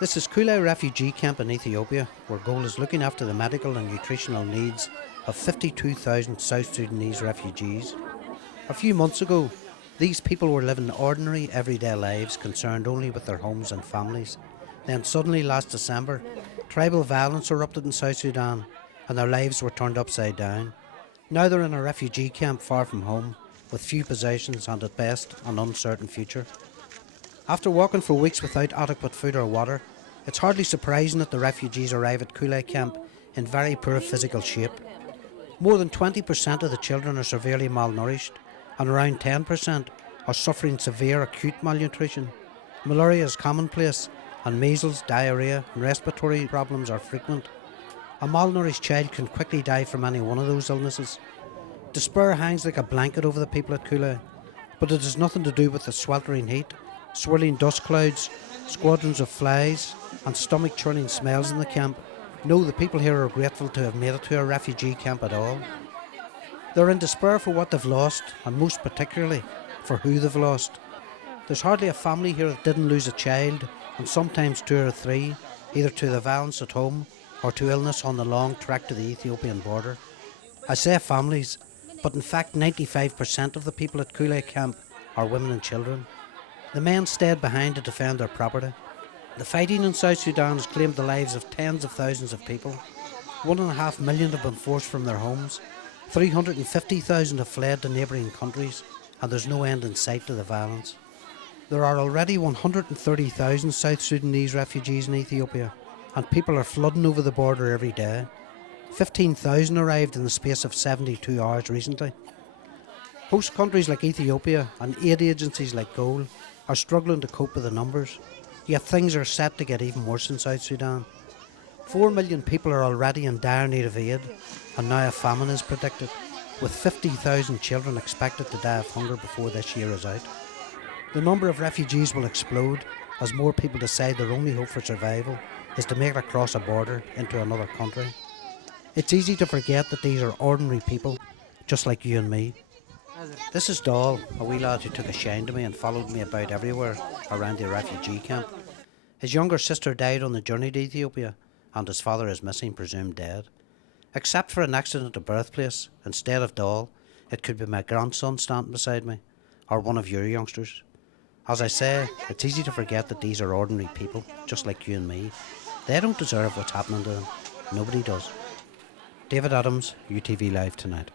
This is Kule refugee camp in Ethiopia, where Goal is looking after the medical and nutritional needs of 52,000 South Sudanese refugees. A few months ago, these people were living ordinary, everyday lives concerned only with their homes and families. Then suddenly last December, tribal violence erupted in South Sudan and their lives were turned upside down. Now they're in a refugee camp far from home, with few possessions and at best an uncertain future. After walking for weeks without adequate food or water, it's hardly surprising that the refugees arrive at Kule camp in very poor physical shape. More than 20% of the children are severely malnourished, and around 10% are suffering severe acute malnutrition. Malaria is commonplace, and measles, diarrhoea and respiratory problems are frequent. A malnourished child can quickly die from any one of those illnesses. Despair hangs like a blanket over the people at Kule, but it has nothing to do with the sweltering heat, swirling dust clouds, squadrons of flies and stomach-churning smells in the camp. No, the people here are grateful to have made it to a refugee camp at all. They're in despair for what they've lost, and most particularly for who they've lost. There's hardly a family here that didn't lose a child, and sometimes two or three, either to the violence at home or to illness on the long trek to the Ethiopian border. I say families, but in fact 95% of the people at Kule camp are women and children. The men stayed behind to defend their property. The fighting in South Sudan has claimed the lives of tens of thousands of people. 1.5 million have been forced from their homes. 350,000 have fled to neighbouring countries, and there's no end in sight to the violence. There are already 130,000 South Sudanese refugees in Ethiopia, and people are flooding over the border every day. 15,000 arrived in the space of 72 hours recently. Host countries like Ethiopia and aid agencies like Goal are struggling to cope with the numbers, yet things are set to get even worse in South Sudan. 4 million people are already in dire need of aid, and now a famine is predicted, with 50,000 children expected to die of hunger before this year is out. The number of refugees will explode as more people decide their only hope for survival is to make it across a border into another country. It's easy to forget that these are ordinary people, just like you and me. This is Dahl, a wee lad who took a shine to me and followed me about everywhere around the refugee camp. His younger sister died on the journey to Ethiopia, and his father is missing, presumed dead. Except for an accident at birthplace, instead of Dahl, it could be my grandson standing beside me, or one of your youngsters. As I say, it's easy to forget that these are ordinary people, just like you and me. They don't deserve what's happening to them. Nobody does. David Adams, UTV Live Tonight.